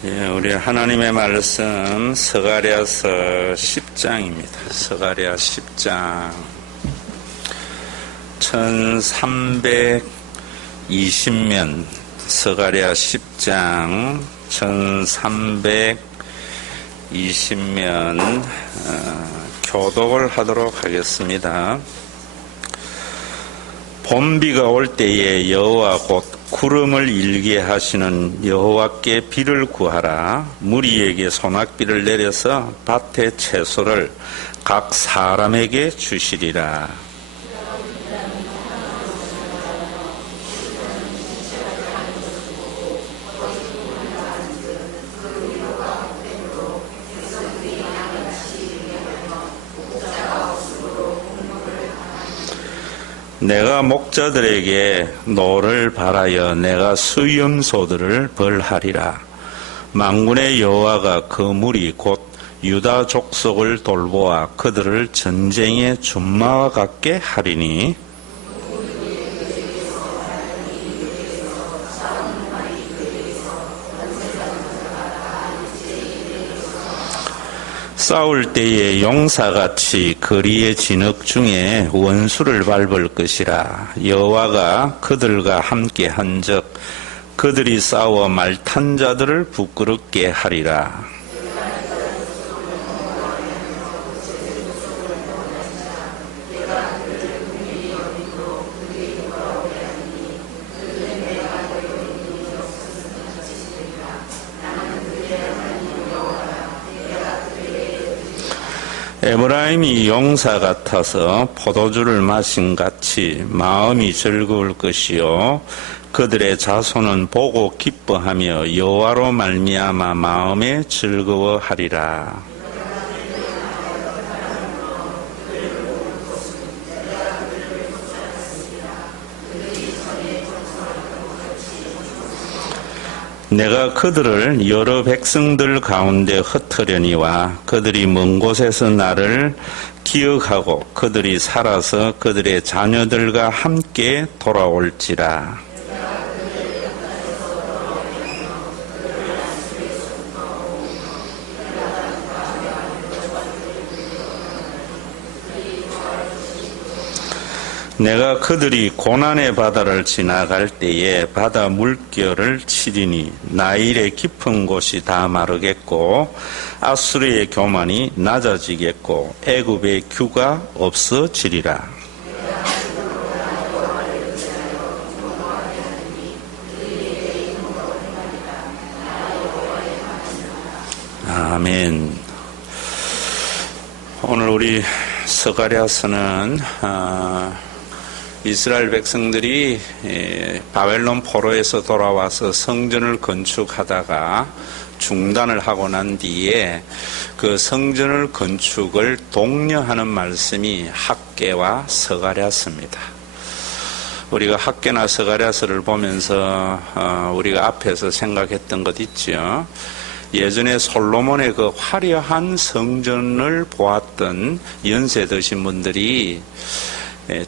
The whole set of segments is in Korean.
우리 하나님의 말씀 스가랴서 10장입니다. 스가랴 10장 1320면 스가랴 10장 1320면 교독을 하도록 하겠습니다. 봄비가 올 때에 여호와 곧 구름을 일게 하시는 여호와께 비를 구하라. 무리에게 소낙비를 내려서 밭의 채소를 각 사람에게 주시리라. 내가 목자들에게 노를 바라여 내가 수염소들을 벌하리라. 만군의 여호와가 그 무리 곧 유다 족속을 돌보아 그들을 전쟁의 준마와 같게 하리니 싸울 때에 용사같이 거리의 진흙 중에 원수를 밟을 것이라. 여호와가 그들과 함께 한즉 그들이 싸워 말탄 자들을 부끄럽게 하리라. 에브라임이 용사 같아서 포도주를 마신 같이 마음이 즐거울 것이요 그들의 자손은 보고 기뻐하며 여호와로 말미암아 마음에 즐거워하리라. 내가 그들을 여러 백성들 가운데 흩으려니와 그들이 먼 곳에서 나를 기억하고 그들이 살아서 그들의 자녀들과 함께 돌아올지라. 내가 그들이 고난의 바다를 지나갈 때에 바다 물결을 치리니 나일의 깊은 곳이 다 마르겠고 아수르의 교만이 낮아지겠고 애굽의 규가 없어지리라. 아멘. 오늘 우리 스가랴서는 이스라엘 백성들이 바벨론 포로에서 돌아와서 성전을 건축하다가 중단을 하고 난 뒤에 그 성전을 건축을 독려하는 말씀이 학개와 스가랴서입니다. 우리가 학개나 스가랴서를 보면서 우리가 앞에서 생각했던 것 있죠. 예전에 솔로몬의 그 화려한 성전을 보았던 연세 드신 분들이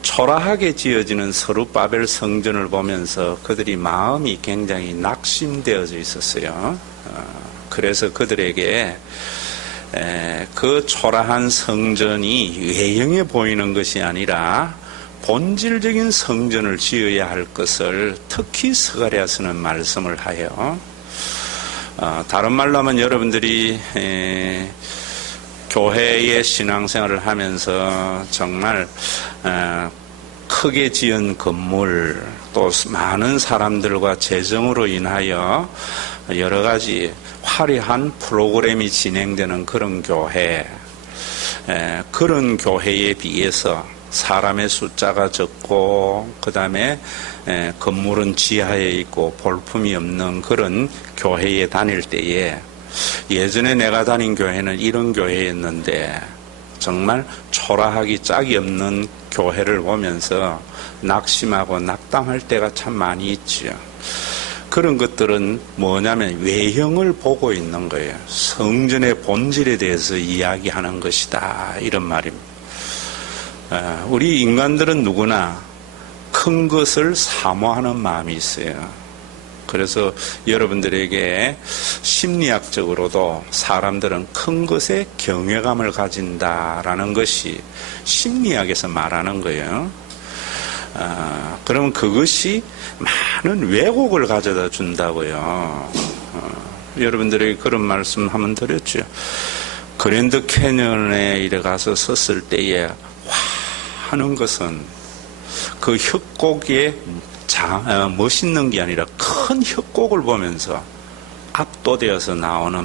초라하게 지어지는 스룹바벨 성전을 보면서 그들이 마음이 굉장히 낙심되어져 있었어요. 그래서 그들에게 그 초라한 성전이 외형에 보이는 것이 아니라 본질적인 성전을 지어야 할 것을 특히 스가랴서는 말씀을 하여 다른 말로 하면 여러분들이 교회의 신앙생활을 하면서 정말 크게 지은 건물 또 많은 사람들과 재정으로 인하여 여러 가지 화려한 프로그램이 진행되는 그런 교회, 그런 교회에 비해서 사람의 숫자가 적고 그 다음에 건물은 지하에 있고 볼품이 없는 그런 교회에 다닐 때에 예전에 내가 다닌 교회는 이런 교회였는데 정말 초라하기 짝이 없는 교회를 보면서 낙심하고 낙담할 때가 참 많이 있죠. 그런 것들은 뭐냐면 외형을 보고 있는 거예요. 성전의 본질에 대해서 이야기하는 것이다 이런 말입니다. 우리 인간들은 누구나 큰 것을 사모하는 마음이 있어요. 그래서 여러분들에게 심리학적으로도 사람들은 큰 것에 경외감을 가진다라는 것이 심리학에서 말하는 거예요. 그러면 그것이 많은 왜곡을 가져다 준다고요. 여러분들에게 그런 말씀 한번 드렸죠. 그랜드 캐년에 이래 가서 섰을 때에 와 하는 것은 그 협곡에 멋있는 게 아니라 큰 협곡을 보면서 압도되어서 나오는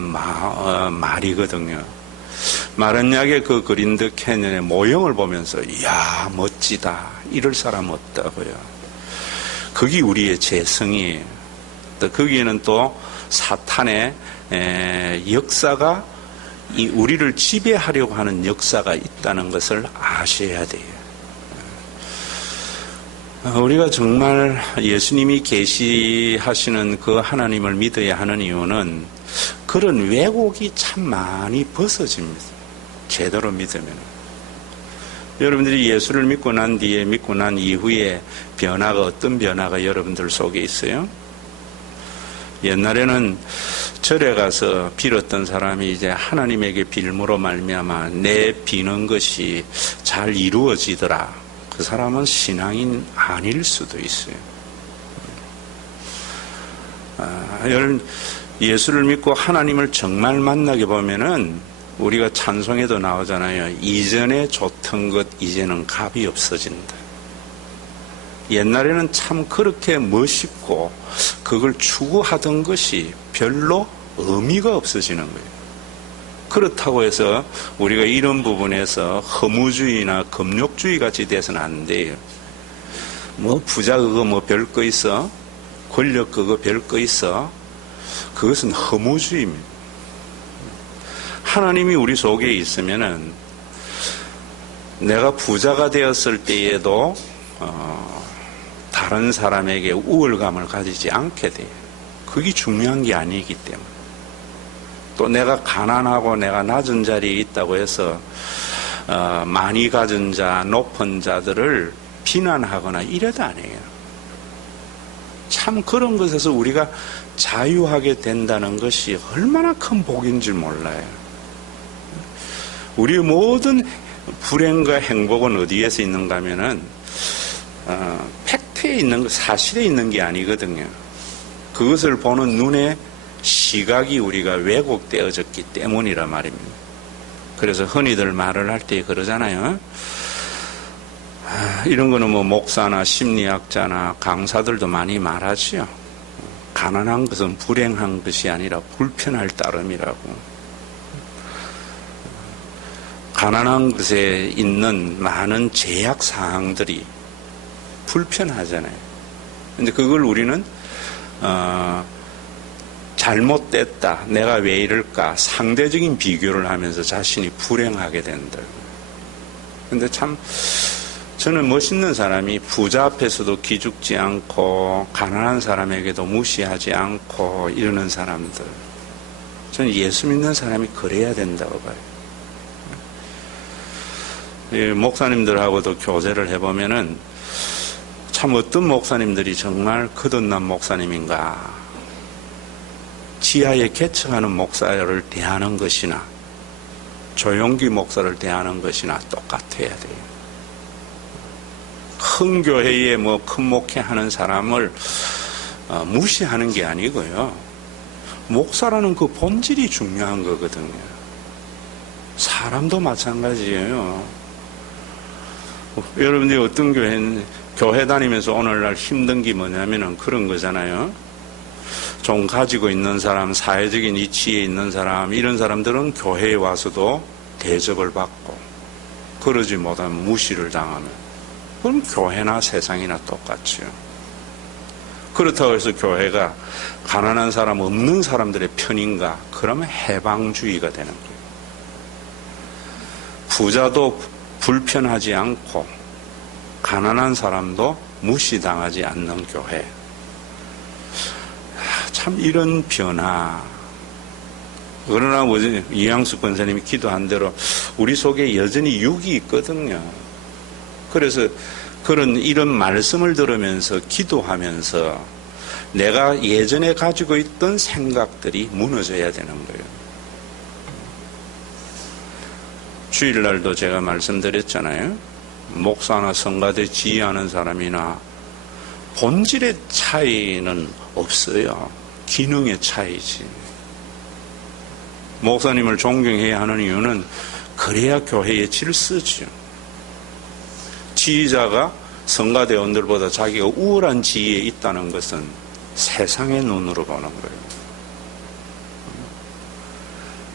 말이거든요. 마른약의 그 그랜드 캐년의 모형을 보면서 이야 멋지다 이럴 사람 없다고요. 그게 우리의 재성이에요. 또 거기에는 또 사탄의 역사가 우리를 지배하려고 하는 역사가 있다는 것을 아셔야 돼요. 우리가 정말 예수님이 계시하시는 그 하나님을 믿어야 하는 이유는 그런 왜곡이 참 많이 벗어집니다. 제대로 믿으면. 여러분들이 예수를 믿고 난 뒤에, 믿고 난 이후에 변화가 어떤 변화가 여러분들 속에 있어요? 옛날에는 절에 가서 빌었던 사람이 이제 하나님에게 빌므로 말미암아 내 비는 것이 잘 이루어지더라. 그 사람은 신앙인 아닐 수도 있어요. 여러분 예수를 믿고 하나님을 정말 만나게 보면은 우리가 찬송에도 나오잖아요. 이전에 좋던 것 이제는 값이 없어진다. 옛날에는 참 그렇게 멋있고 그걸 추구하던 것이 별로 의미가 없어지는 거예요. 그렇다고 해서 우리가 이런 부분에서 허무주의나 금욕주의 같이 돼서는 안 돼요. 뭐 부자 그거 뭐 별거 있어? 권력 그거 별거 있어? 그것은 허무주의입니다. 하나님이 우리 속에 있으면은 내가 부자가 되었을 때에도 다른 사람에게 우월감을 가지지 않게 돼요. 그게 중요한 게 아니기 때문에. 또 내가 가난하고 내가 낮은 자리에 있다고 해서 많이 가진 자, 높은 자들을 비난하거나 이래도 아니에요. 참 그런 것에서 우리가 자유하게 된다는 것이 얼마나 큰 복인 줄 몰라요. 우리의 모든 불행과 행복은 어디에서 있는가 하면은 팩트에 있는 것, 사실에 있는 게 아니거든요. 그것을 보는 눈에 시각이 우리가 왜곡되어졌기 때문이라 말입니다. 그래서 흔히들 말을 할 때 그러잖아요. 이런 거는 뭐 목사나 심리학자나 강사들도 많이 말하지요. 가난한 것은 불행한 것이 아니라 불편할 따름이라고. 가난한 것에 있는 많은 제약 사항들이 불편하잖아요. 근데 그걸 우리는 잘못됐다. 내가 왜 이럴까? 상대적인 비교를 하면서 자신이 불행하게 된다. 근데 참 저는 멋있는 사람이 부자 앞에서도 기죽지 않고 가난한 사람에게도 무시하지 않고 이러는 사람들. 저는 예수 믿는 사람이 그래야 된다고 봐요. 목사님들하고도 교제를 해보면은 참 어떤 목사님들이 정말 거듭난 목사님인가. 지하에 개척하는 목사를 대하는 것이나 조용기 목사를 대하는 것이나 똑같아야 돼요. 큰 교회에 뭐 큰 목회하는 사람을 무시하는 게 아니고요. 목사라는 그 본질이 중요한 거거든요. 사람도 마찬가지예요. 여러분들이 어떤 교회 다니면서 오늘날 힘든 게 뭐냐면은 그런 거잖아요. 좀 가지고 있는 사람, 사회적인 이치에 있는 사람, 이런 사람들은 교회에 와서도 대접을 받고, 그러지 못하면 무시를 당하면, 그럼 교회나 세상이나 똑같죠. 그렇다고 해서 교회가 가난한 사람, 없는 사람들의 편인가? 그러면 해방주의가 되는 거예요. 부자도 불편하지 않고, 가난한 사람도 무시당하지 않는 교회. 참 이런 변화. 그러나 이양수 권사님이 기도한 대로 우리 속에 여전히 육이 있거든요. 그래서 이런 말씀을 들으면서 기도하면서 내가 예전에 가지고 있던 생각들이 무너져야 되는 거예요. 주일날도 제가 말씀드렸잖아요. 목사나 성가대 지휘하는 사람이나 본질의 차이는 없어요. 기능의 차이지. 목사님을 존경해야 하는 이유는 그래야 교회의 질서죠. 지휘자가 성가대원들보다 자기가 우월한 지위에 있다는 것은 세상의 눈으로 보는 거예요.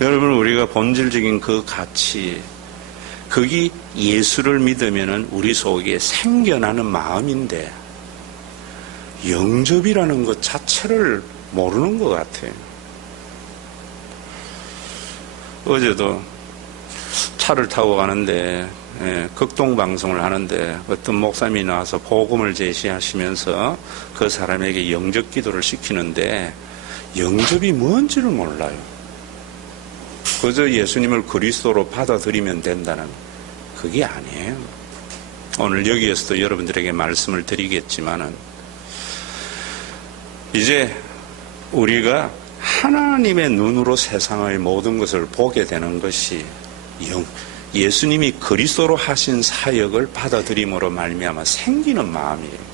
여러분, 우리가 본질적인 그 가치, 그게 예수를 믿으면 우리 속에 생겨나는 마음인데 영접이라는 것 자체를 모르는 것 같아요. 어제도 차를 타고 가는데 극동방송을 하는데 어떤 목사님이 나와서 복음을 제시하시면서 그 사람에게 영접 기도를 시키는데 영접이 뭔지를 몰라요. 그저 예수님을 그리스도로 받아들이면 된다는 그게 아니에요. 오늘 여기에서도 여러분들에게 말씀을 드리겠지만은 이제 우리가 하나님의 눈으로 세상의 모든 것을 보게 되는 것이 예수님이 그리스도로 하신 사역을 받아들임으로 말미암아 생기는 마음이에요.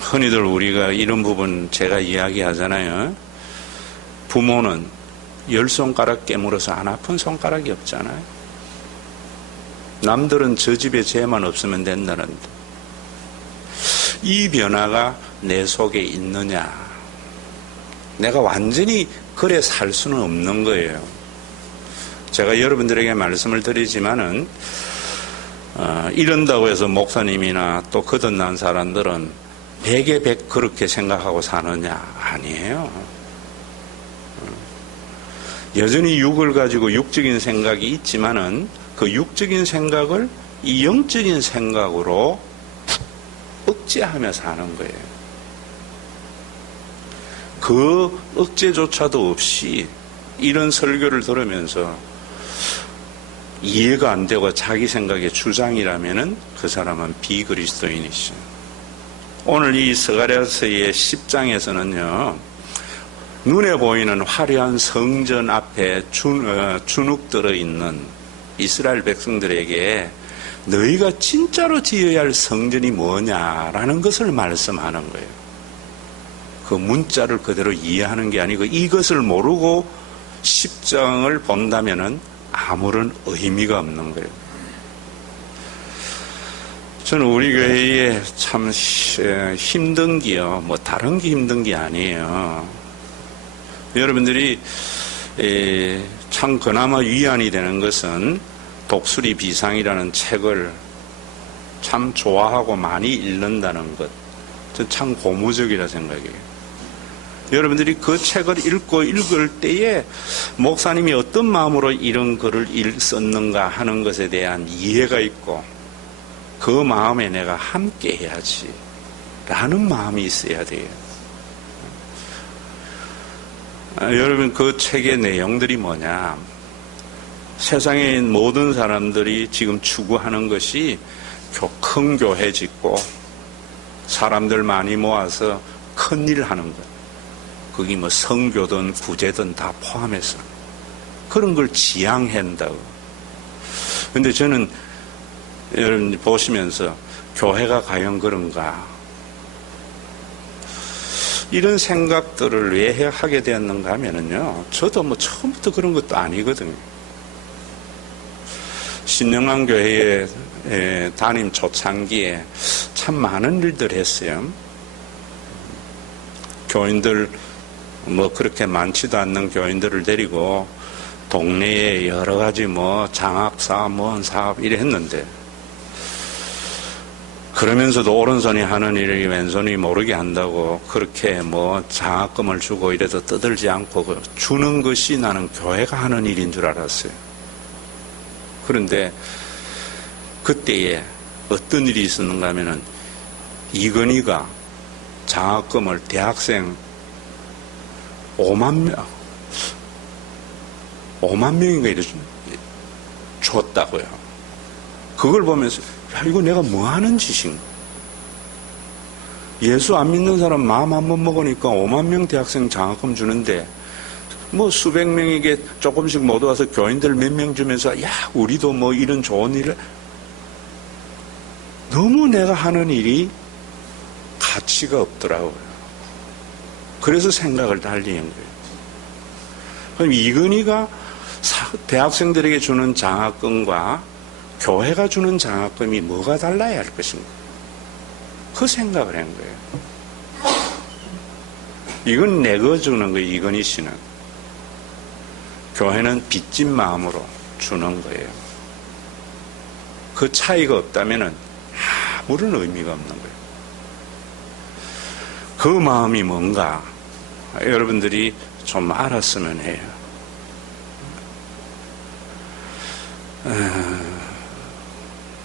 흔히들 우리가 이런 부분 제가 이야기하잖아요. 부모는 10손가락 깨물어서 안 아픈 손가락이 없잖아요. 남들은 저 집에 쟤만 없으면 된다는데 이 변화가 내 속에 있느냐? 내가 완전히 그래 살 수는 없는 거예요. 제가 여러분들에게 말씀을 드리지만은 이런다고 해서 목사님이나 또 거듭난 사람들은 100에 100 그렇게 생각하고 사느냐? 아니에요. 여전히 육을 가지고 육적인 생각이 있지만은 그 육적인 생각을 이 영적인 생각으로 억제하며 사는 거예요. 그 억제조차도 없이 이런 설교를 들으면서 이해가 안 되고 자기 생각의 주장이라면은 그 사람은 비그리스도인이죠. 오늘 이 스가랴서의 10장에서는요, 눈에 보이는 화려한 성전 앞에 주눅 들어 있는 이스라엘 백성들에게 너희가 진짜로 지어야 할 성전이 뭐냐라는 것을 말씀하는 거예요. 그 문자를 그대로 이해하는 게 아니고 이것을 모르고 10장을 본다면은 아무런 의미가 없는 거예요. 저는 우리 교회에 참 힘든 게요, 뭐 다른 게 힘든 게 아니에요. 여러분들이 참 그나마 위안이 되는 것은 독수리 비상이라는 책을 참 좋아하고 많이 읽는다는 것. 저 참 고무적이라 생각해요. 여러분들이 그 책을 읽을 때에 목사님이 어떤 마음으로 이런 글을 썼는가 하는 것에 대한 이해가 있고 그 마음에 내가 함께 해야지 라는 마음이 있어야 돼요. 여러분, 그 책의 내용들이 뭐냐? 세상에 있는 모든 사람들이 지금 추구하는 것이 큰 교회 짓고 사람들 많이 모아서 큰일 하는 것. 그게 뭐 선교든 구제든 다 포함해서 그런 걸 지향한다고. 근데 저는 여러분 보시면서 교회가 과연 그런가? 이런 생각들을 왜 하게 되었는가 하면은요, 저도 뭐 처음부터 그런 것도 아니거든요. 신영환교회에 담임 초창기에 참 많은 일들 했어요. 교인들 뭐 그렇게 많지도 않는 교인들을 데리고 동네에 여러 가지 뭐 장학사업, 뭔 사업 이래 했는데 그러면서도 오른손이 하는 일을 왼손이 모르게 한다고 그렇게 뭐 장학금을 주고 이래도 떠들지 않고 주는 것이 나는 교회가 하는 일인 줄 알았어요. 그런데 그때에 어떤 일이 있었는가 하면은 이건희가 장학금을 대학생 5만 명인가 이래 줬다고요. 그걸 보면서 야, 이거 내가 뭐 하는 짓인가? 예수 안 믿는 사람 마음 한번 먹으니까 5만 명 대학생 장학금 주는데 뭐 수백 명에게 조금씩 모아서 교인들 몇 명 주면서 야 우리도 뭐 이런 좋은 일을 너무 내가 하는 일이 가치가 없더라고요. 그래서 생각을 달리는 거예요. 그럼 이건희가 대학생들에게 주는 장학금과 교회가 주는 장학금이 뭐가 달라야 할 것인가? 그 생각을 한 거예요. 이건 내가 주는 거예요. 이건희 씨는. 교회는 빚진 마음으로 주는 거예요. 그 차이가 없다면 아무런 의미가 없는 거예요. 그 마음이 뭔가 여러분들이 좀 알았으면 해요.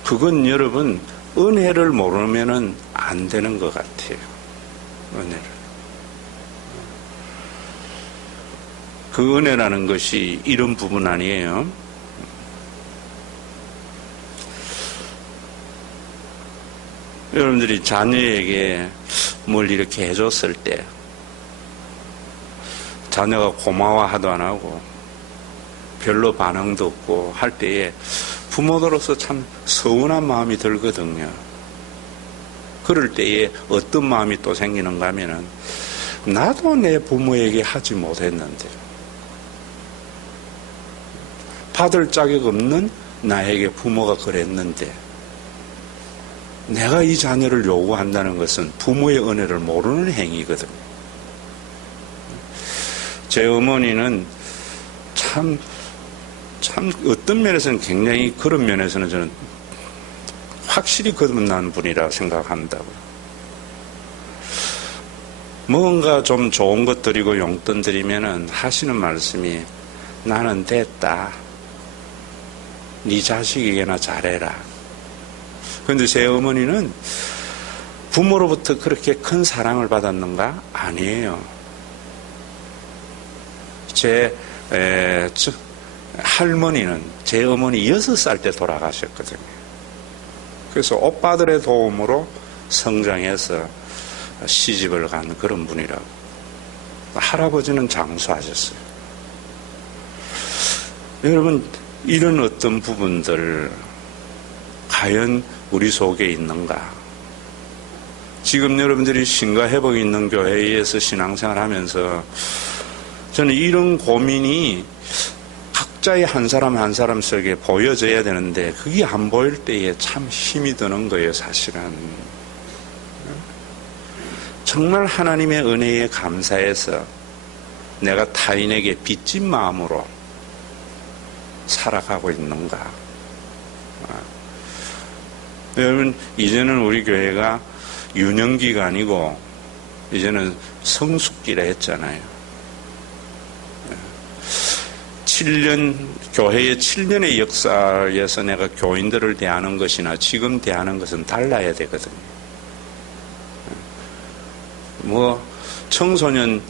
그건 여러분 은혜를 모르면 안 되는 것 같아요. 은혜를. 그 은혜라는 것이 이런 부분 아니에요. 여러분들이 자녀에게 뭘 이렇게 해줬을 때 자녀가 고마워하도 안 하고 별로 반응도 없고 할 때에 부모로서 참 서운한 마음이 들거든요. 그럴 때에 어떤 마음이 또 생기는가 하면은 나도 내 부모에게 하지 못했는데 받을 자격 없는 나에게 부모가 그랬는데 내가 이 자녀를 요구한다는 것은 부모의 은혜를 모르는 행위거든요. 제 어머니는 참 어떤 면에서는 굉장히 그런 면에서는 저는 확실히 거듭난 분이라 생각한다고요. 뭔가 좀 좋은 것 드리고 용돈 드리면은 하시는 말씀이 나는 됐다. 네 자식에게나 잘해라. 그런데 제 어머니는 부모로부터 그렇게 큰 사랑을 받았는가? 아니에요. 제 할머니는 제 어머니 6살 때 돌아가셨거든요. 그래서 오빠들의 도움으로 성장해서 시집을 간 그런 분이라고. 할아버지는 장수하셨어요. 여러분, 이런 어떤 부분들 과연 우리 속에 있는가? 지금 여러분들이 신과 회복이 있는 교회에서 신앙생활 하면서 저는 이런 고민이 각자의 한 사람 한 사람 속에 보여져야 되는데 그게 안 보일 때에 참 힘이 드는 거예요. 사실은 정말 하나님의 은혜에 감사해서 내가 타인에게 빚진 마음으로 살아가고 있는가. 여러분, 이제는 우리 교회가 유년기가 아니고 이제는 성숙기라 했잖아요. 7년, 교회의 7년의 역사에서 내가 교인들을 대하는 것이나 지금 대하는 것은 달라야 되거든요. 뭐, 청소년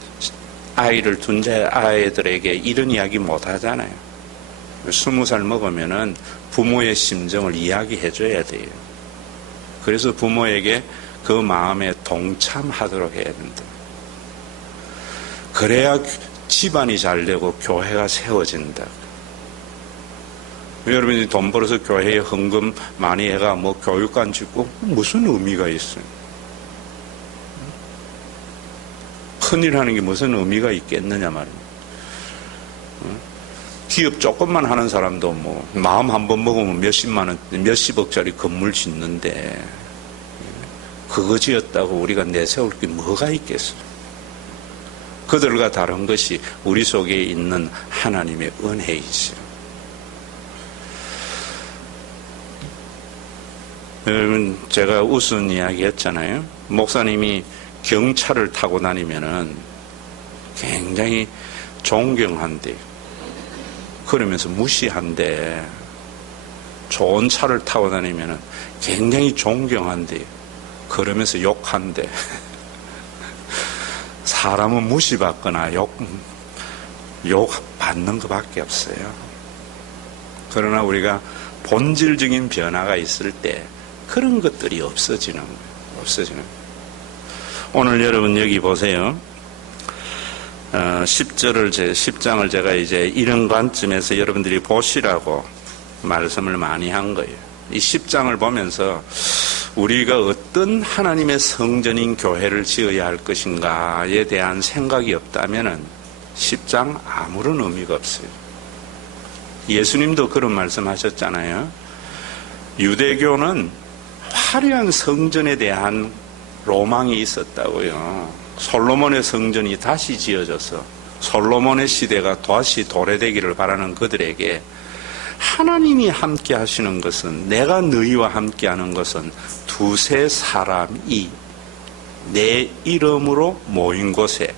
아이를 둔 아이들에게 이런 이야기 못 하잖아요. 20살 먹으면은 부모의 심정을 이야기해 줘야 돼요. 그래서 부모에게 그 마음에 동참하도록 해야 된다. 그래야 집안이 잘 되고 교회가 세워진다. 여러분이 돈 벌어서 교회에 헌금 많이 해가 뭐 교육관 짓고 무슨 의미가 있어요? 큰일 하는 게 무슨 의미가 있겠느냐 말이에요. 기업 조금만 하는 사람도 뭐 마음 한번 먹으면 몇십만 원, 몇십억짜리 건물 짓는데 그거 지었다고 우리가 내세울 게 뭐가 있겠어요? 그들과 다른 것이 우리 속에 있는 하나님의 은혜이죠. 여러분, 제가 우스운 이야기 했잖아요. 목사님이 경차를 타고 다니면은 굉장히 존경한대. 그러면서 무시한대. 좋은 차를 타고 다니면은 굉장히 존경한대. 그러면서 욕한대. 사람은 무시받거나 욕 받는 것밖에 없어요. 그러나 우리가 본질적인 변화가 있을 때 그런 것들이 없어지는 거예요. 없어지는 거예요. 오늘 여러분 여기 보세요. 10장을 제가 이제 이런 관점에서 여러분들이 보시라고 말씀을 많이 한 거예요. 이 10장을 보면서 우리가 어떤 하나님의 성전인 교회를 지어야 할 것인가에 대한 생각이 없다면 10장 아무런 의미가 없어요. 예수님도 그런 말씀 하셨잖아요. 유대교는 화려한 성전에 대한 로망이 있었다고요. 솔로몬의 성전이 다시 지어져서 솔로몬의 시대가 다시 도래되기를 바라는 그들에게 하나님이 함께 하시는 것은, 내가 너희와 함께 하는 것은 두세 사람이 내 이름으로 모인 곳에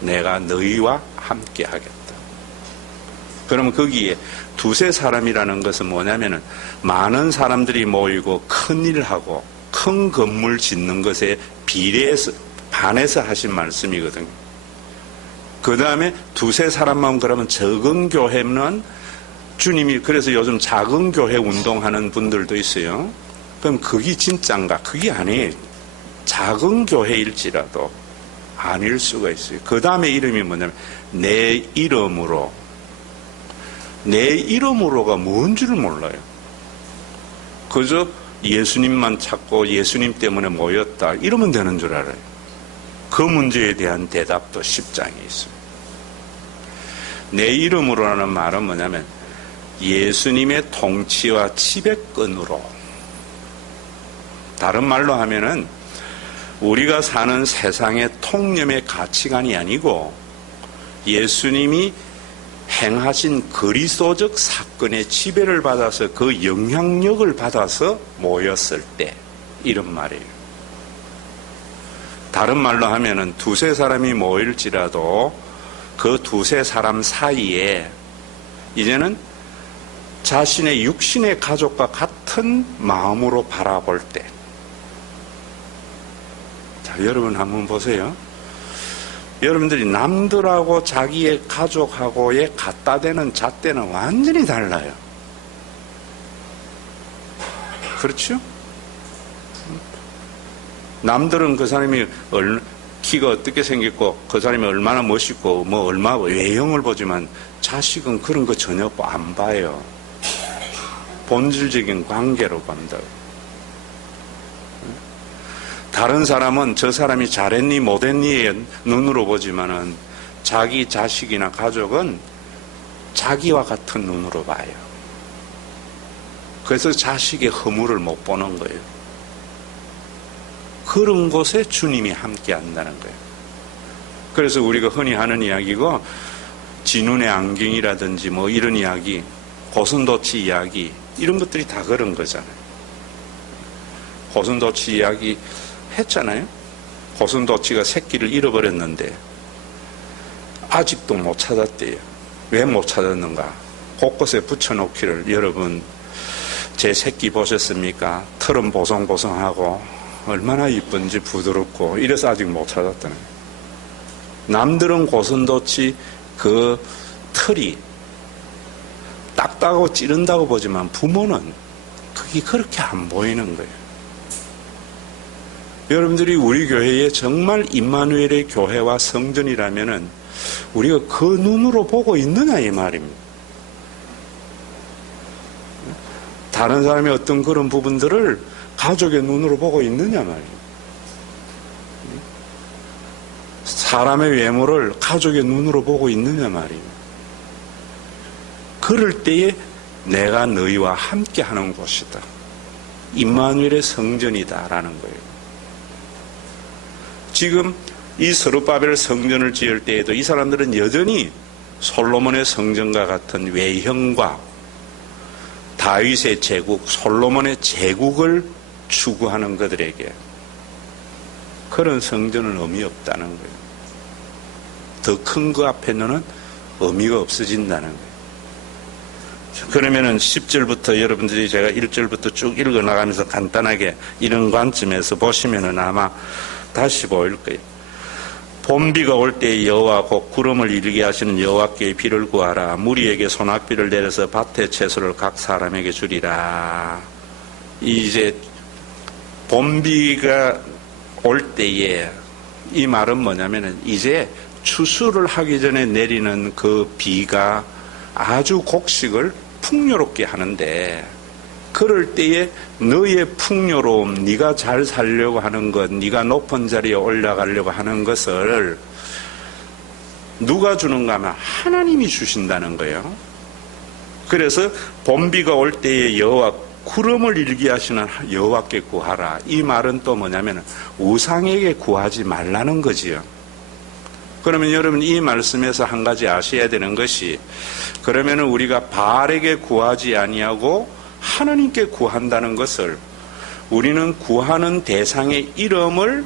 내가 너희와 함께 하겠다. 그러면 거기에 두세 사람이라는 것은 뭐냐면은 많은 사람들이 모이고 큰 일하고 큰 건물 짓는 것에 비례해서 반해서 하신 말씀이거든요. 그 다음에 두세 사람만 그러면 적은 교회는 주님이 그래서 요즘 작은 교회 운동하는 분들도 있어요. 그럼 그게 진짠가? 그게 아니에요. 작은 교회일지라도 아닐 수가 있어요. 그 다음에 이름이 뭐냐면 내 이름으로. 내 이름으로가 뭔지를 몰라요. 그저 예수님만 찾고 예수님 때문에 모였다 이러면 되는 줄 알아요. 그 문제에 대한 대답도 10장에 있어요. 내 이름으로라는 말은 뭐냐면 예수님의 통치와 지배권으로, 다른 말로 하면은 우리가 사는 세상의 통념의 가치관이 아니고 예수님이 행하신 그리스도적 사건의 지배를 받아서 그 영향력을 받아서 모였을 때 이런 말이에요. 다른 말로 하면은 두세 사람이 모일지라도 그 두세 사람 사이에 이제는 자신의 육신의 가족과 같은 마음으로 바라볼 때, 자, 여러분 한번 보세요. 여러분들이 남들하고 자기의 가족하고의 갖다 대는 잣대는 완전히 달라요. 그렇죠? 남들은 그 사람이 키가 어떻게 생겼고 그 사람이 얼마나 멋있고 뭐 얼마 외형을 보지만 자식은 그런 거 전혀 안 봐요. 본질적인 관계로 본다고. 다른 사람은 저 사람이 잘했니 못했니의 눈으로 보지만은 자기 자식이나 가족은 자기와 같은 눈으로 봐요. 그래서 자식의 허물을 못 보는 거예요. 그런 곳에 주님이 함께 한다는 거예요. 그래서 우리가 흔히 하는 이야기고 진운의 안경이라든지 뭐 이런 이야기, 고슴도치 이야기 이런 것들이 다 그런 거잖아요. 고슴도치 이야기 했잖아요. 고슴도치가 새끼를 잃어버렸는데 아직도 못 찾았대요. 왜 못 찾았는가? 곳곳에 붙여놓기를, 여러분 제 새끼 보셨습니까? 털은 보송보송하고 얼마나 이쁜지 부드럽고, 이래서 아직 못 찾았다는 거예요. 남들은 고슴도치 그 털이 딱딱하고 찌른다고 보지만 부모는 그게 그렇게 안 보이는 거예요. 여러분들이 우리 교회에 정말 임마누엘의 교회와 성전이라면은 우리가 그 눈으로 보고 있느냐 이 말입니다. 다른 사람의 어떤 그런 부분들을 가족의 눈으로 보고 있느냐 말이에요. 사람의 외모를 가족의 눈으로 보고 있느냐 말이에요. 그럴 때에 내가 너희와 함께 하는 곳이다. 임마누엘의 성전이다라는 거예요. 지금 이 스룹바벨 성전을 지을 때에도 이 사람들은 여전히 솔로몬의 성전과 같은 외형과 다윗의 제국, 솔로몬의 제국을 추구하는 그들에게 그런 성전은 의미 없다는 거예요. 더 큰 그 앞에는 의미가 없어진다는 거예요. 그러면은 10절부터 여러분들이 제가 1절부터 쭉 읽어 나가면서 간단하게 이런 관점에서 보시면은 아마 다시 보일 거예요. 봄비가 올 때 여호와 곧 구름을 이르게 하시는 여호와께 비를 구하라. 무리에게 소낙비를 내려서 밭의 채소를 각 사람에게 주리라. 이제 봄비가 올 때에 이 말은 뭐냐면은 이제 추수를 하기 전에 내리는 그 비가 아주 곡식을 풍요롭게 하는데, 그럴 때에 너의 풍요로움, 네가 잘 살려고 하는 것, 네가 높은 자리에 올라가려고 하는 것을 누가 주는가 하면 하나님이 주신다는 거예요. 그래서 봄비가 올 때에 여호와 구름을 일게 하시는 여호와께 구하라. 이 말은 또 뭐냐면 우상에게 구하지 말라는 거지요. 그러면 여러분 이 말씀에서 한 가지 아셔야 되는 것이, 그러면 우리가 바알에게 구하지 아니하고 하나님께 구한다는 것을, 우리는 구하는 대상의 이름을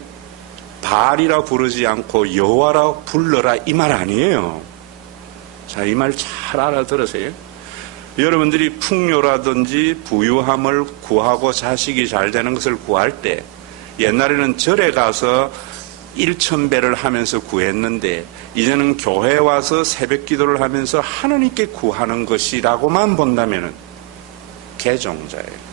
바알이라 부르지 않고 여호와라 불러라 이 말 아니에요. 자, 이 말 잘 알아들으세요. 여러분들이 풍요라든지 부유함을 구하고 자식이 잘 되는 것을 구할 때, 옛날에는 절에 가서 1,000배를 하면서 구했는데 이제는 교회에 와서 새벽 기도를 하면서 하나님께 구하는 것이라고만 본다면 개종자예요.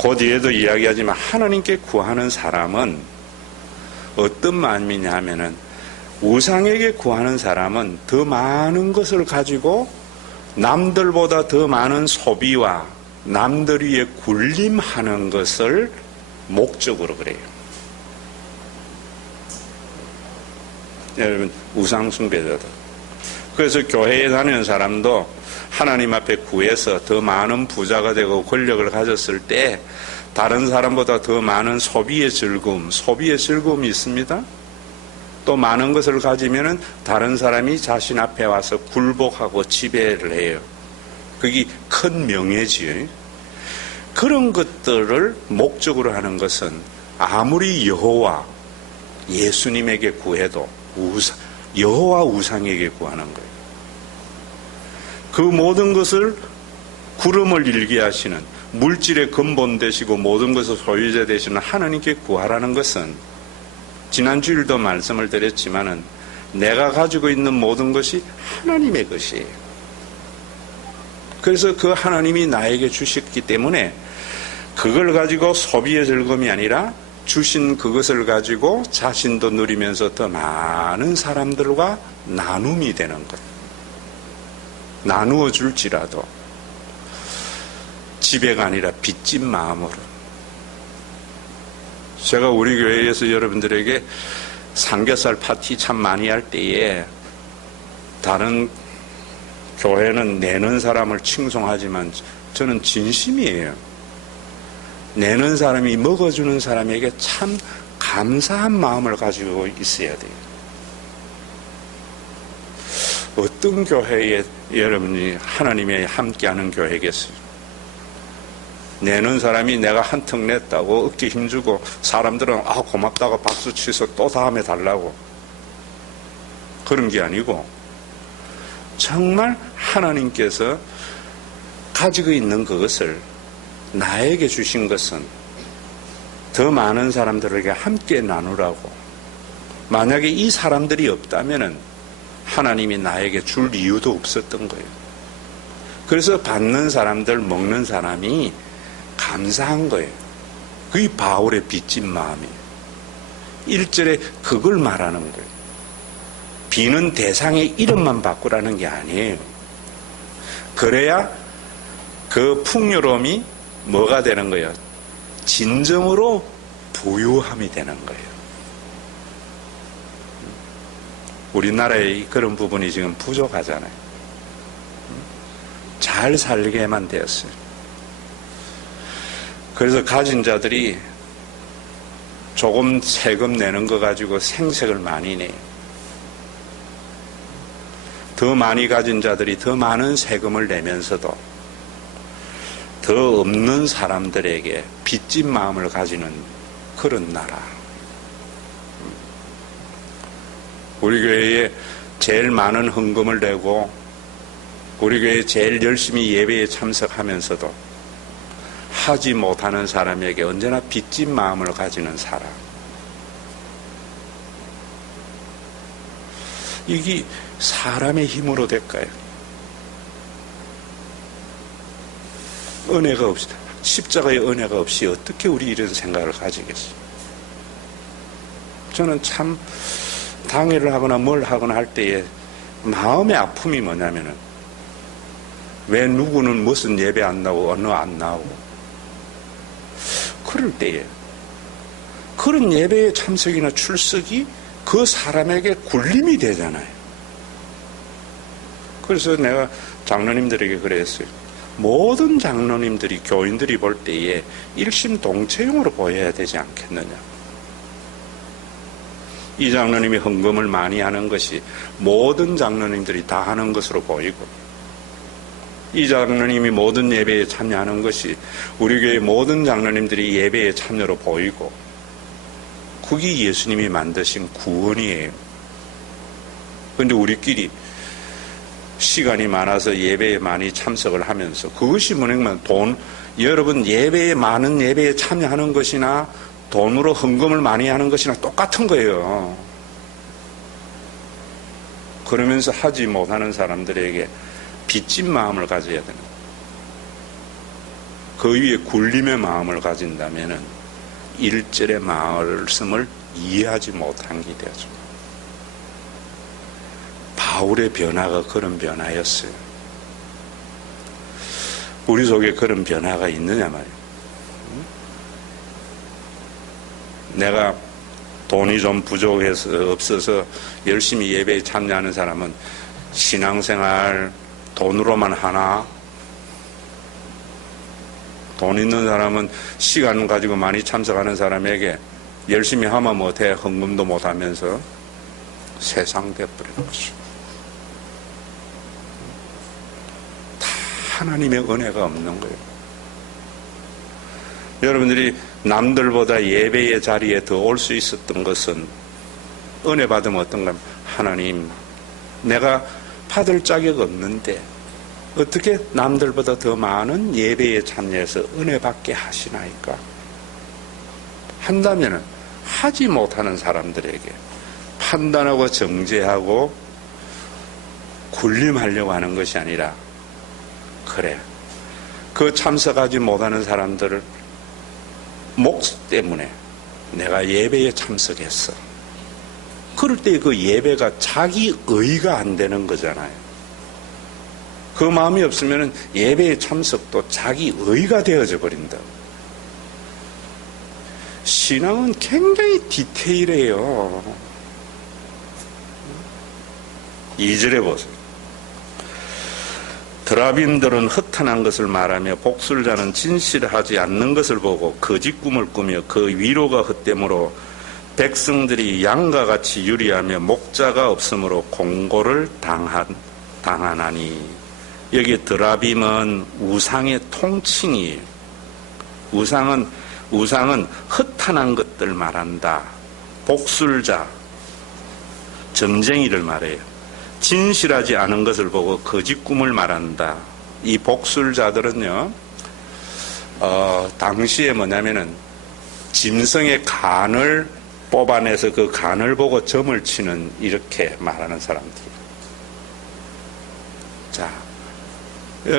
그 뒤에도 이야기하지만 하나님께 구하는 사람은 어떤 마음이냐 하면은, 우상에게 구하는 사람은 더 많은 것을 가지고 남들보다 더 많은 소비와 남들 위에 군림하는 것을 목적으로 그래요. 여러분, 우상숭배자들. 그래서 교회에 다니는 사람도 하나님 앞에 구해서 더 많은 부자가 되고 권력을 가졌을 때 다른 사람보다 더 많은 소비의 즐거움이 있습니다. 또 많은 것을 가지면은 다른 사람이 자신 앞에 와서 굴복하고 지배를 해요. 그게 큰 명예지요. 그런 것들을 목적으로 하는 것은 아무리 여호와 예수님에게 구해도 여호와 우상에게 구하는 거예요. 그 모든 것을 구름을 일게 하시는, 물질의 근본 되시고 모든 것을 소유자 되시는 하나님께 구하라는 것은, 지난주일도 말씀을 드렸지만은 내가 가지고 있는 모든 것이 하나님의 것이에요. 그래서 그 하나님이 나에게 주셨기 때문에 그걸 가지고 소비의 즐거움이 아니라 주신 그것을 가지고 자신도 누리면서 더 많은 사람들과 나눔이 되는 것. 나누어 줄지라도 지배가 아니라 빚진 마음으로. 제가 우리 교회에서 여러분들에게 삼겹살 파티 참 많이 할 때에 다른 교회는 내는 사람을 칭송하지만 저는 진심이에요. 내는 사람이 먹어주는 사람에게 참 감사한 마음을 가지고 있어야 돼요. 어떤 교회에 여러분이 하나님의 함께하는 교회겠어요? 내는 사람이 내가 한턱 냈다고 어깨 힘주고 사람들은 고맙다고 박수 치서 또 다음에 달라고, 그런 게 아니고 정말 하나님께서 가지고 있는 그것을 나에게 주신 것은 더 많은 사람들에게 함께 나누라고. 만약에 이 사람들이 없다면은 하나님이 나에게 줄 이유도 없었던 거예요. 그래서 받는 사람들, 먹는 사람이 감사한 거예요. 그게 바울의 빚진 마음이에요. 1절에 그걸 말하는 거예요. 비는 대상의 이름만 바꾸라는 게 아니에요. 그래야 그 풍요로움이 뭐가 되는 거예요? 진정으로 부유함이 되는 거예요. 우리나라의 그런 부분이 지금 부족하잖아요. 잘 살게만 되었어요. 그래서 가진 자들이 조금 세금 내는 거 가지고 생색을 많이 내요. 더 많이 가진 자들이 더 많은 세금을 내면서도 더 없는 사람들에게 빚진 마음을 가지는 그런 나라. 우리 교회에 제일 많은 헌금을 내고 우리 교회에 제일 열심히 예배에 참석하면서도 하지 못하는 사람에게 언제나 빚진 마음을 가지는 사람. 이게 사람의 힘으로 될까요? 은혜가 없이, 십자가의 은혜가 없이 어떻게 우리 이런 생각을 가지겠어요? 저는 참 당회를 하거나 뭘 하거나 할 때에 마음의 아픔이 뭐냐면은 왜 누구는 무슨 예배 안 나오고 어느 안 나오고 그럴 때에 그런 예배의 참석이나 출석이 그 사람에게 굴림이 되잖아요. 그래서 내가 장로님들에게 그랬어요. 모든 장로님들이 교인들이 볼 때에 일심동체용으로 보여야 되지 않겠느냐. 이 장로님이 헌금을 많이 하는 것이 모든 장로님들이 다 하는 것으로 보이고, 이 장로님이 모든 예배에 참여하는 것이 우리 교회 모든 장로님들이 예배에 참여로 보이고, 그게 예수님이 만드신 구원이에요. 그런데 우리끼리 시간이 많아서 예배에 많이 참석을 하면서 그것이 뭐냐면 여러분 예배에 많은 예배에 참여하는 것이나 돈으로 헌금을 많이 하는 것이나 똑같은 거예요. 그러면서 하지 못하는 사람들에게 빚진 마음을 가져야 되는 거예요. 그 위에 굴림의 마음을 가진다면 일절의 말씀을 이해하지 못한 게 되죠. 바울의 변화가 그런 변화였어요. 우리 속에 그런 변화가 있느냐 말이에요. 내가 돈이 좀 부족해서 없어서 열심히 예배에 참여하는 사람은 신앙생활 돈으로만 하나? 돈 있는 사람은 시간 가지고 많이 참석하는 사람에게 열심히 하면 못해 헌금도 못하면서 세상 돼버리는 것이죠. 다 하나님의 은혜가 없는 거예요. 여러분들이 남들보다 예배의 자리에 더 올 수 있었던 것은 은혜 받으면 어떤가? 하나님, 내가 받을 자격 없는데 어떻게 남들보다 더 많은 예배에 참여해서 은혜 받게 하시나이까? 한다면 하지 못하는 사람들에게 판단하고 정죄하고 굴림하려고 하는 것이 아니라, 그래, 그 참석하지 못하는 사람들을 목 때문에 내가 예배에 참석했어. 그럴 때 그 예배가 자기 의가 안 되는 거잖아요. 그 마음이 없으면 예배의 참석도 자기 의가 되어져 버린다. 신앙은 굉장히 디테일해요. 2절에 보세요. 드라빔들은 허탄한 것을 말하며 복술자는 진실하지 않는 것을 보고 거짓 꿈을 꾸며 그 위로가 헛되므로 백성들이 양과 같이 유리하며 목자가 없으므로 공고를 당하나니. 여기 드라빔은 우상의 통칭이에요. 우상은 허탄한 것들 말한다. 복술자, 점쟁이를 말해요. 진실하지 않은 것을 보고 거짓 꿈을 말한다. 이 복술자들은요, 당시에 뭐냐면은 짐승의 간을 뽑아내서 그 간을 보고 점을 치는, 이렇게 말하는 사람들. 자,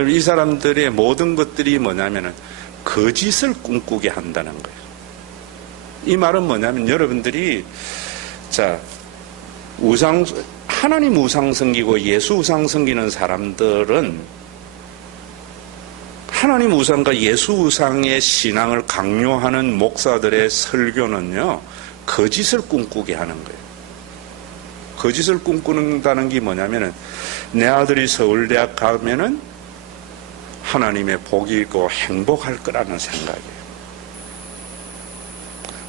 이 사람들의 모든 것들이 뭐냐면은 거짓을 꿈꾸게 한다는 거예요. 이 말은 뭐냐면 여러분들이, 자, 하나님 우상 섬기고 예수 우상 섬기는 사람들은 하나님 우상과 예수 우상의 신앙을 강요하는 목사들의 설교는요, 거짓을 꿈꾸게 하는 거예요. 거짓을 꿈꾸는다는 게 뭐냐면은 내 아들이 서울대학 가면은 하나님의 복이 있고 행복할 거라는 생각이에요.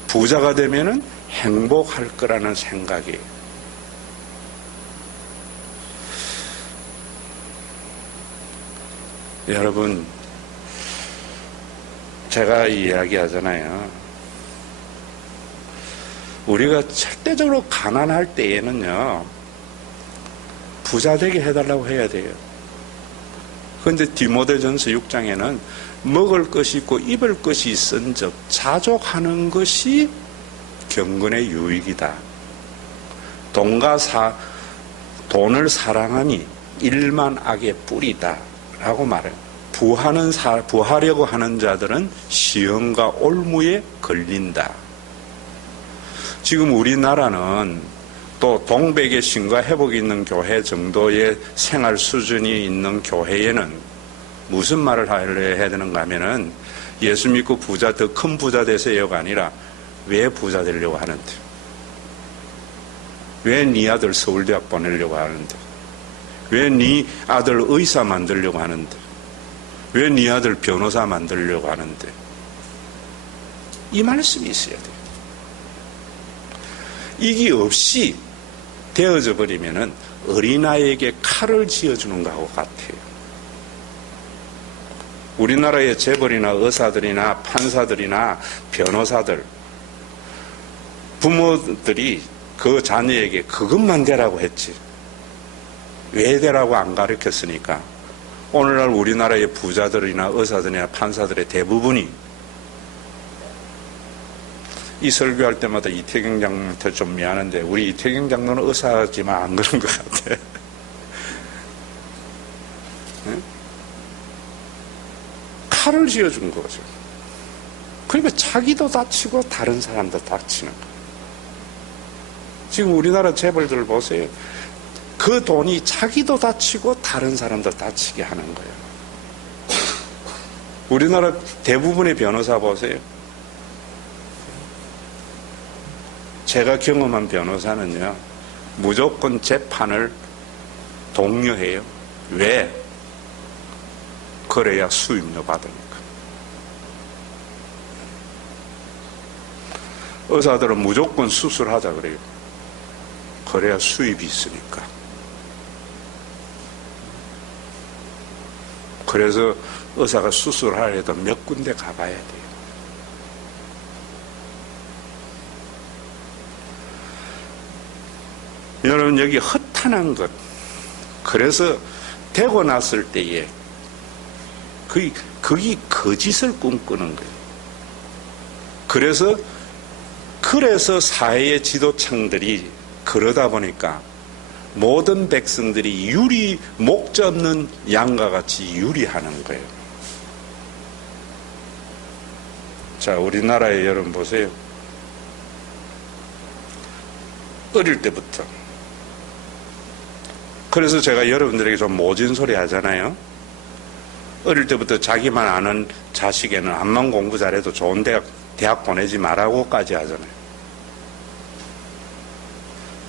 부자가 되면은 행복할 거라는 생각이에요. 여러분, 제가 이야기하잖아요. 우리가 절대적으로 가난할 때에는요, 부자 되게 해달라고 해야 돼요. 그런데 디모데전서 6장에는 먹을 것이 있고 입을 것이 있은즉 자족하는 것이 경건의 유익이다. 돈을 사랑하니 일만 악의 뿌리다 라고 말해요. 부하려고 하는 자들은 시험과 올무에 걸린다. 지금 우리나라는 또 동백의 신과 회복이 있는 교회 정도의 생활 수준이 있는 교회에는 무슨 말을 해야 되는가 하면은 예수 믿고 부자, 더 큰 부자 되세요가 아니라 왜 부자 되려고 하는데? 왜 네 아들 서울대학 보내려고 하는데? 왜 네 아들 의사 만들려고 하는데? 왜 네 아들 변호사 만들려고 하는데? 이 말씀이 있어야 돼요. 이게 없이 되어져 버리면은 어린아이에게 칼을 쥐어주는 것하고 같아요. 우리나라의 재벌이나 의사들이나 판사들이나 변호사들, 부모들이 그 자녀에게 그것만 되라고 했지 왜 되라고 안 가르쳤으니까 오늘날 우리나라의 부자들이나 의사들이나 판사들의 대부분이 이 설교할 때마다 이태경 장로한테 좀 미안한데 우리 이태경 장로는 의사지만 안 그런 것 같아. 네? 칼을 쥐어준 거죠. 그러니까 자기도 다치고 다른 사람도 다치는 거예요. 지금 우리나라 재벌들 보세요. 그 돈이 자기도 다치고 다른 사람도 다치게 하는 거예요. 우리나라 대부분의 변호사 보세요. 제가 경험한 변호사는요, 무조건 재판을 독려해요. 왜? 그래야 수임료 받으니까. 의사들은 무조건 수술하자 그래요. 그래야 수입이 있으니까. 그래서 의사가 수술하려도 몇 군데 가봐야 돼요. 여러분, 여기 허탄한 것, 그래서 되고 났을 때에 그게 거짓을 꿈꾸는 거예요. 그래서 사회의 지도층들이 그러다 보니까 모든 백성들이 목자 없는 양과 같이 유리하는 거예요. 자, 우리나라에 여러분 보세요. 어릴 때부터. 그래서 제가 여러분들에게 좀 모진 소리 하잖아요. 어릴 때부터 자기만 아는 자식에는 암만 공부 잘해도 좋은 대학 보내지 말라고까지 하잖아요.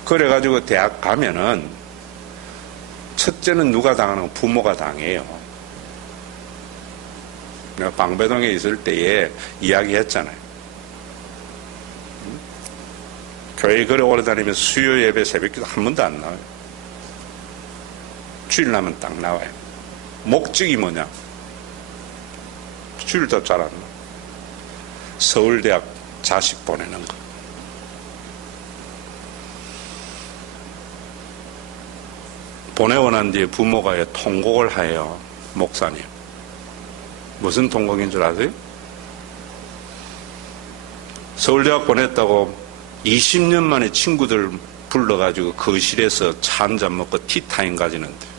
그래가지고 대학 가면은 첫째는 누가 당하는 거? 부모가 당해요. 내가 방배동에 있을 때에 이야기했잖아요. 교회 그래 오래 다니면서 수요 예배 새벽기도 한 번도 안 나와요. 주일 나면 딱 나와요. 목적이 뭐냐? 주일도 잘 안 나와요. 서울대학 자식 보내는 거. 보내고 난 뒤에 부모가 통곡을 해요. 목사님. 무슨 통곡인 줄 아세요? 서울대학 보냈다고 20년 만에 친구들 불러가지고 거실에서 차 한잔 먹고 티타임 가지는데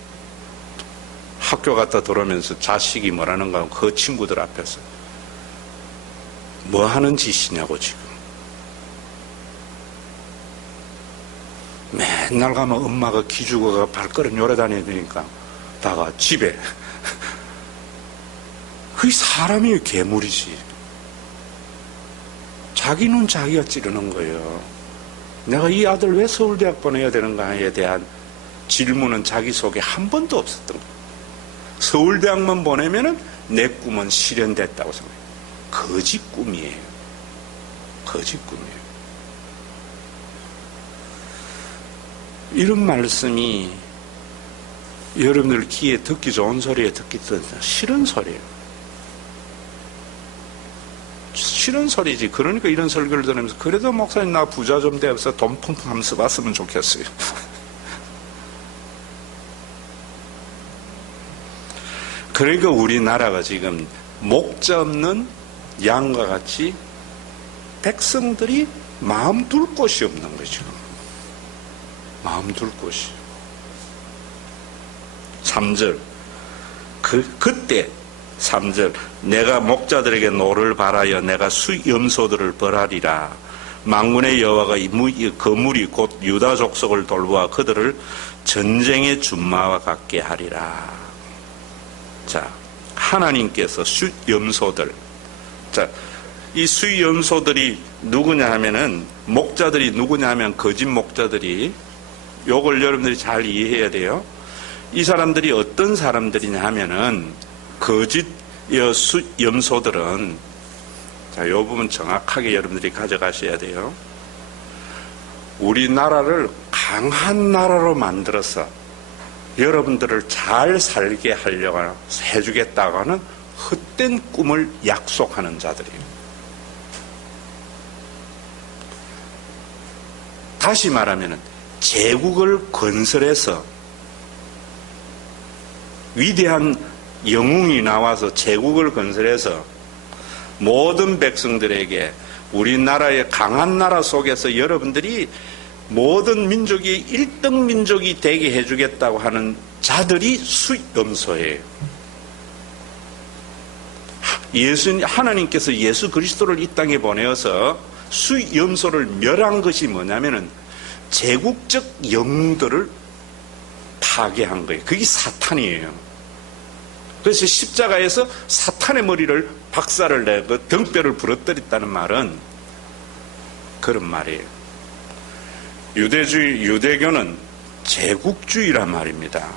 학교 갔다 돌아오면서 자식이 뭐라는가 하면 그 친구들 앞에서 뭐 하는 짓이냐고 지금. 맨날 가면 엄마가 기죽어가 발걸음 요래 다니니까 다가 집에 그게 사람이 괴물이지. 자기는 자기가 찌르는 거예요. 내가 이 아들 왜 서울대학 보내야 되는가에 대한 질문은 자기 속에 한 번도 없었던 거예요. 서울대학만 보내면은 내 꿈은 실현됐다고 생각해요. 거짓 꿈이에요. 거짓 꿈이에요. 이런 말씀이 여러분들 귀에 듣기 좋은 소리에 듣기 싫은 소리예요. 싫은 소리지. 그러니까 이런 설교를 들으면서 그래도 목사님 나 부자 좀 되어서 돈 펑펑 하면서 봤으면 좋겠어요. 그러니까 우리나라가 지금 목자 없는 양과 같이 백성들이 마음 둘 곳이 없는 거죠. 마음 둘 곳이. 3절. 그때 3절. 내가 목자들에게 노를 바라여 내가 염소들을 벌하리라. 만군의 여호와가 그 물이 곧 유다 족속을 돌보아 그들을 전쟁의 준마와 같게 하리라. 자, 하나님께서 수염소들, 자, 이 수염소들이 누구냐 하면은, 목자들이 누구냐 하면 거짓 목자들이, 요걸 여러분들이 잘 이해해야 돼요. 이 사람들이 어떤 사람들이냐 하면은, 거짓 염소들은, 자, 요 부분 정확하게 여러분들이 가져가셔야 돼요. 우리나라를 강한 나라로 만들어서 여러분들을 잘 살게 하려고 해주겠다고 하는 헛된 꿈을 약속하는 자들이에요. 다시 말하면 제국을 건설해서 위대한 영웅이 나와서 제국을 건설해서 모든 백성들에게 우리나라의 강한 나라 속에서 여러분들이 모든 민족이 1등 민족이 되게 해주겠다고 하는 자들이 수염소예요. 하나님께서 예수 그리스도를 이 땅에 보내어서 수염소를 멸한 것이 뭐냐면은 제국적 영웅들을 파괴한 거예요. 그게 사탄이에요. 그래서 십자가에서 사탄의 머리를 박살을 내고 등뼈를 부러뜨렸다는 말은 그런 말이에요. 유대교는 제국주의란 말입니다.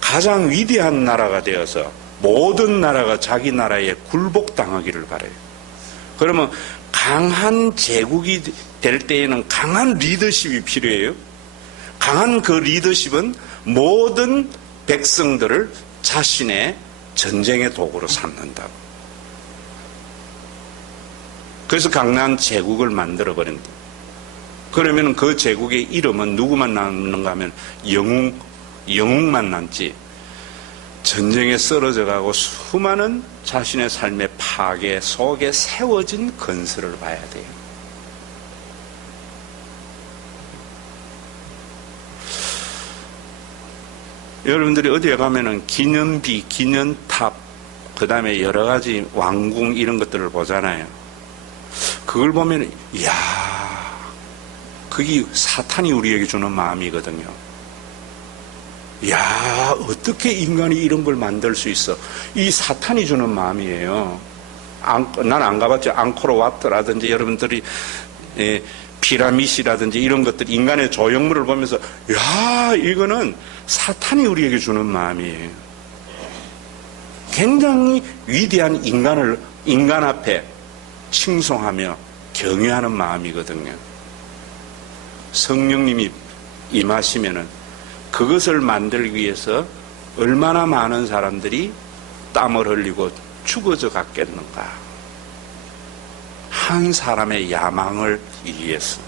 가장 위대한 나라가 되어서 모든 나라가 자기 나라에 굴복당하기를 바라요. 그러면 강한 제국이 될 때에는 강한 리더십이 필요해요. 강한 그 리더십은 모든 백성들을 자신의 전쟁의 도구로 삼는다고. 그래서 강한 제국을 만들어버린다. 그러면 그 제국의 이름은 누구만 남는가 하면 영웅만 남지, 전쟁에 쓰러져 가고 수많은 자신의 삶의 파괴 속에 세워진 건설을 봐야 돼요. 여러분들이 어디에 가면은 기념비, 기념탑, 그 다음에 여러 가지 왕궁 이런 것들을 보잖아요. 그걸 보면, 이야, 그게 사탄이 우리에게 주는 마음이거든요. 이야, 어떻게 인간이 이런 걸 만들 수 있어? 이 사탄이 주는 마음이에요. 난 안 가봤죠. 앙코르와트라든지 여러분들이 피라미드라든지 이런 것들, 인간의 조형물을 보면서, 야, 이거는 사탄이 우리에게 주는 마음이에요. 굉장히 위대한 인간 앞에 칭송하며 경외하는 마음이거든요. 성령님이 임하시면은 그것을 만들기 위해서 얼마나 많은 사람들이 땀을 흘리고 죽어져 갔겠는가. 한 사람의 야망을 위해서.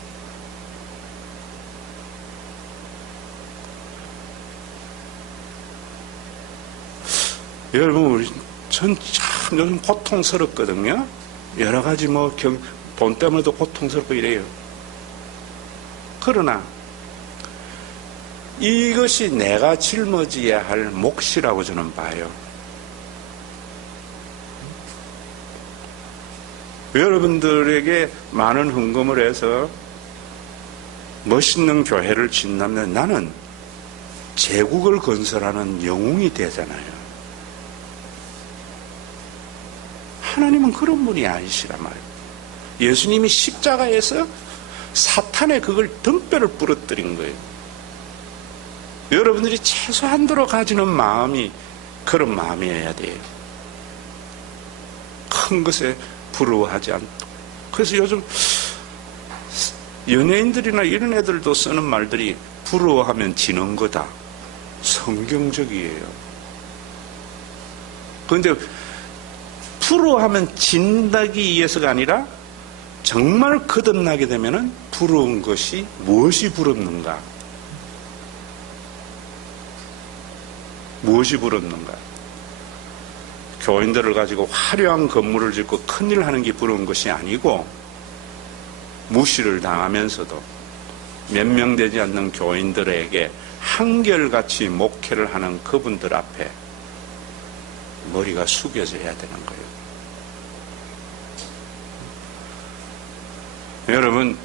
여러분, 전 참 요즘 고통스럽거든요. 여러 가지 돈 때문에도 고통스럽고 이래요. 그러나 이것이 내가 짊어져야 할 몫이라고 저는 봐요. 여러분들에게 많은 헌금을 해서 멋있는 교회를 짓는다면 나는 제국을 건설하는 영웅이 되잖아요. 하나님은 그런 분이 아니시란 말이에요. 예수님이 십자가에서 사탄의 그걸 등뼈를 부러뜨린 거예요. 여러분들이 최소한도로 가지는 마음이 그런 마음이어야 돼요. 큰 것에 부러워하지 않고. 그래서 요즘 연예인들이나 이런 애들도 쓰는 말들이 부러워하면 지는 거다. 성경적이에요. 그런데 부러워하면 진다기 위해서가 아니라 정말 거듭나게 되면은 부러운 것이 무엇이 부럽는가? 무엇이 부럽는가? 교인들을 가지고 화려한 건물을 짓고 큰일 하는 게 부러운 것이 아니고, 무시를 당하면서도 몇 명 되지 않는 교인들에게 한결같이 목회를 하는 그분들 앞에 머리가 숙여져야 되는 거예요. 여러분,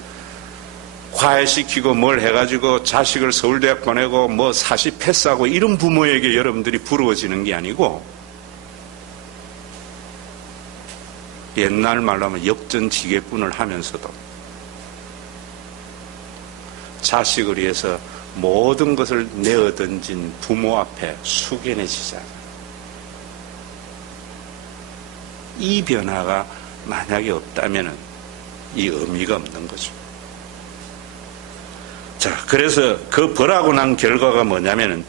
과외시키고 뭘 해가지고 자식을 서울대학 보내고 뭐 사시 패스하고 이런 부모에게 여러분들이 부러워지는 게 아니고, 옛날 말로 하면 역전지게꾼을 하면서도 자식을 위해서 모든 것을 내어던진 부모 앞에 숙연해지자. 이 변화가 만약에 없다면 이 의미가 없는 거죠. 자, 그래서 그 벌하고 난 결과가 뭐냐면은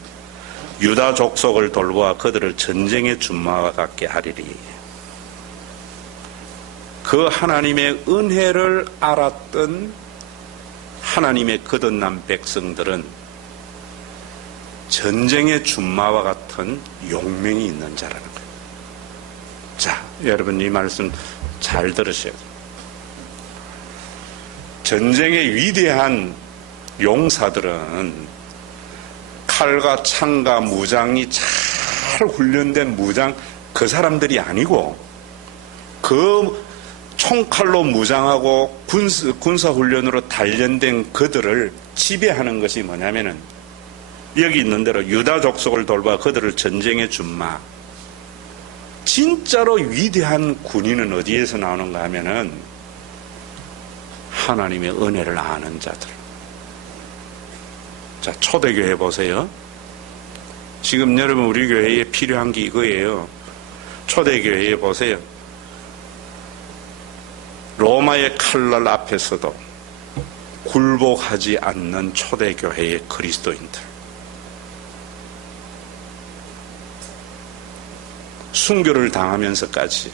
유다 족속을 돌보아 그들을 전쟁의 준마와 같게 하리리. 그 하나님의 은혜를 알았던 하나님의 거듭난 백성들은 전쟁의 준마와 같은 용맹이 있는 자라는 거예요. 자, 여러분 이 말씀 잘 들으셔야 돼요. 전쟁의 위대한 용사들은 칼과 창과 무장이 잘 훈련된 무장 그 사람들이 아니고, 그 총칼로 무장하고 군사훈련으로 단련된 그들을 지배하는 것이 뭐냐면은 여기 있는 대로 유다 족속을 돌봐 그들을 전쟁에 준마. 진짜로 위대한 군인은 어디에서 나오는가 하면은 하나님의 은혜를 아는 자들. 자, 초대교회 보세요. 지금 여러분 우리 교회에 필요한 게 이거예요. 초대교회에 보세요. 로마의 칼날 앞에서도 굴복하지 않는 초대교회의 그리스도인들. 순교를 당하면서까지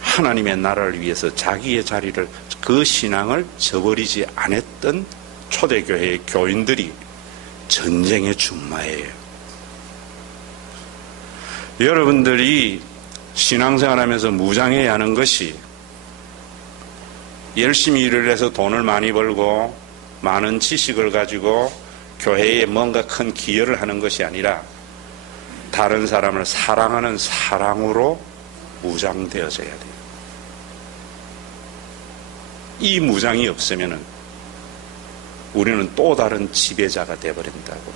하나님의 나라를 위해서 자기의 자리를, 그 신앙을 저버리지 않았던 초대교회의 교인들이 전쟁의 준마예요. 여러분들이 신앙생활하면서 무장해야 하는 것이 열심히 일을 해서 돈을 많이 벌고 많은 지식을 가지고 교회에 뭔가 큰 기여를 하는 것이 아니라 다른 사람을 사랑하는 사랑으로 무장되어져야 돼요. 이 무장이 없으면 우리는 또 다른 지배자가 되어버린다고.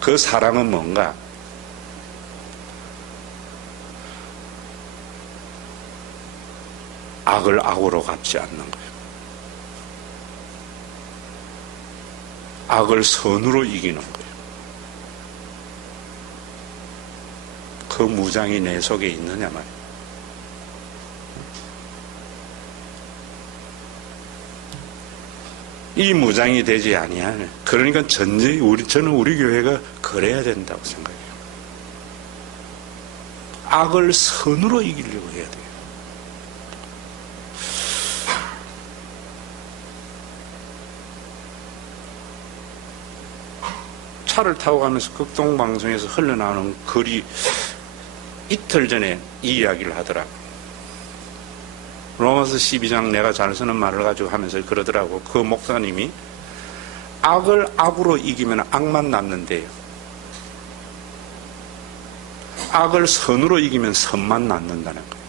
그 사랑은 뭔가? 악을 악으로 갚지 않는 거예요. 악을 선으로 이기는 거예요. 그 무장이 내 속에 있느냐 말이에요. 이 무장이 되지 아니하면, 그러니까 전쟁이 저는 우리 교회가 그래야 된다고 생각해요. 악을 선으로 이기려고 해야 돼요. 차를 타고 가면서 극동방송에서 흘러나오는 글이 이틀 전에 이 이야기를 하더라고. 로마서 12장 내가 잘 쓰는 말을 가지고 하면서 그러더라고. 그 목사님이 악을 악으로 이기면 악만 남는데요. 악을 선으로 이기면 선만 남는다는 거예요.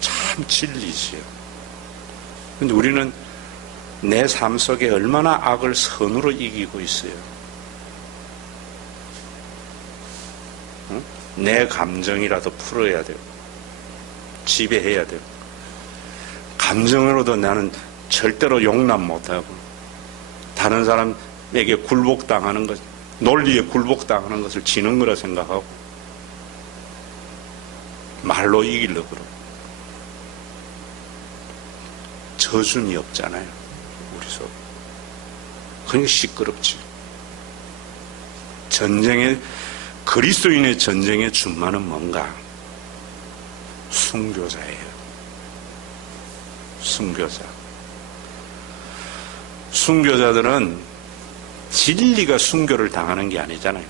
참 진리지요. 근데 우리는 내 삶 속에 얼마나 악을 선으로 이기고 있어요. 응? 내 감정이라도 풀어야 돼요. 지배해야 돼요. 감정으로도 나는 절대로 용납 못하고, 다른 사람에게 굴복당하는 것, 논리에 굴복당하는 것을 지는 거라 생각하고 말로 이기려고 그러고. 저준이 없잖아요, 우리 속. 그러니까 시끄럽지. 그리스도인의 전쟁의 준마는 뭔가? 순교자예요. 순교자. 순교자들은 진리가 순교를 당하는 게 아니잖아요.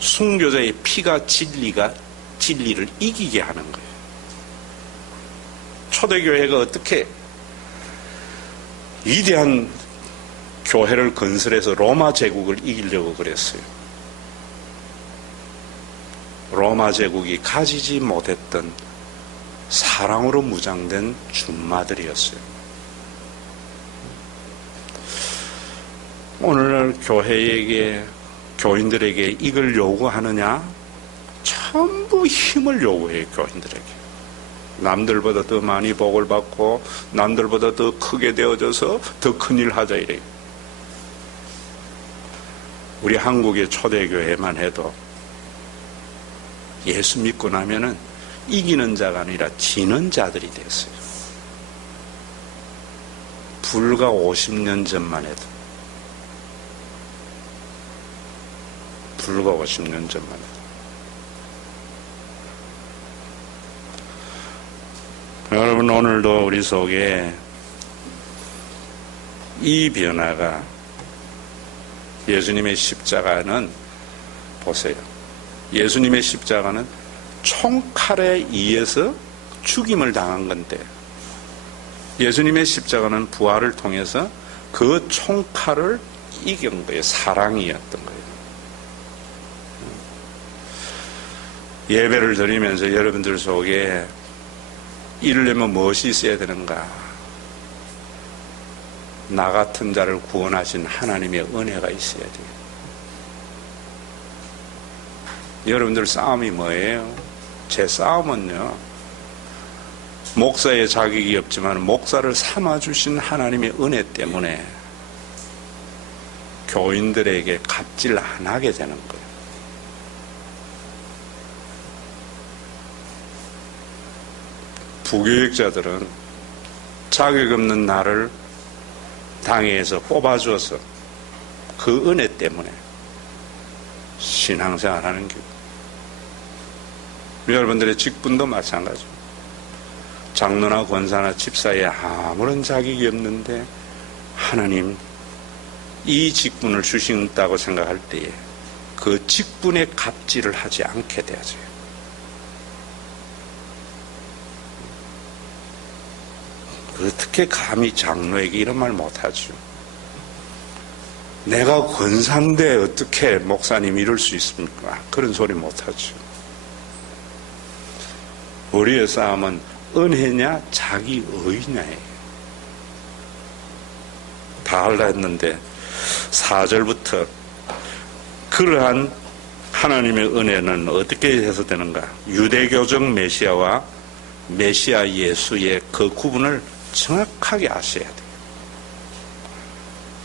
순교자의 피가 진리를 이기게 하는 거예요. 초대교회가 어떻게 위대한 교회를 건설해서 로마 제국을 이기려고 그랬어요. 로마 제국이 가지지 못했던 사랑으로 무장된 준마들이었어요. 오늘날 교인들에게 이걸 요구하느냐? 전부 힘을 요구해요, 교인들에게. 남들보다 더 많이 복을 받고 남들보다 더 크게 되어져서 더 큰일 하자 이래요. 우리 한국의 초대교회만 해도 예수 믿고 나면은 이기는 자가 아니라 지는 자들이 됐어요. 불과 50년 전만 해도. 불과 50년 전만 해도. 여러분, 오늘도 우리 속에 이 변화가, 예수님의 십자가는, 보세요. 예수님의 십자가는 총칼에 의해서 죽임을 당한 건데, 예수님의 십자가는 부활을 통해서 그 총칼을 이긴 거예요. 사랑이었던 거예요. 예배를 드리면서 여러분들 속에 이르려면 무엇이 있어야 되는가? 나 같은 자를 구원하신 하나님의 은혜가 있어야 돼요. 여러분들 싸움이 뭐예요? 제 싸움은요, 목사의 자격이 없지만 목사를 삼아주신 하나님의 은혜 때문에 교인들에게 갑질 안 하게 되는 거예요. 부교육자들은 자격 없는 나를 당회에서 뽑아줘서 그 은혜 때문에 신앙생활 하는 게, 여러분들의 직분도 마찬가지입니다. 장로나 권사나 집사에 아무런 자격이 없는데 하나님 이 직분을 주신다고 생각할 때에 그 직분에 갑질을 하지 않게 되어져요. 어떻게 감히 장로에게 이런 말 못하죠? 내가 권사인데 어떻게 목사님 이럴 수 있습니까? 그런 소리 못하죠. 우리의 싸움은 은혜냐 자기 의냐예요. 다 하려 했는데 4절부터 그러한 하나님의 은혜는 어떻게 해석되는가? 유대교적 메시아와 메시아 예수의 그 구분을 정확하게 아셔야 돼요.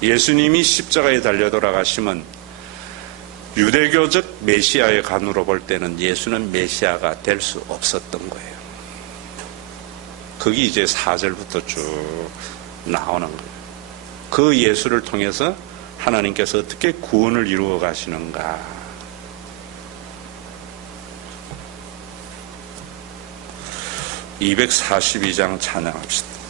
예수님이 십자가에 달려 돌아가시면 유대교적 메시아의 관으로 볼 때는 예수는 메시아가 될 수 없었던 거예요. 그게 이제 4절부터 쭉 나오는 거예요. 그 예수를 통해서 하나님께서 어떻게 구원을 이루어 가시는가. 242장 찬양합시다.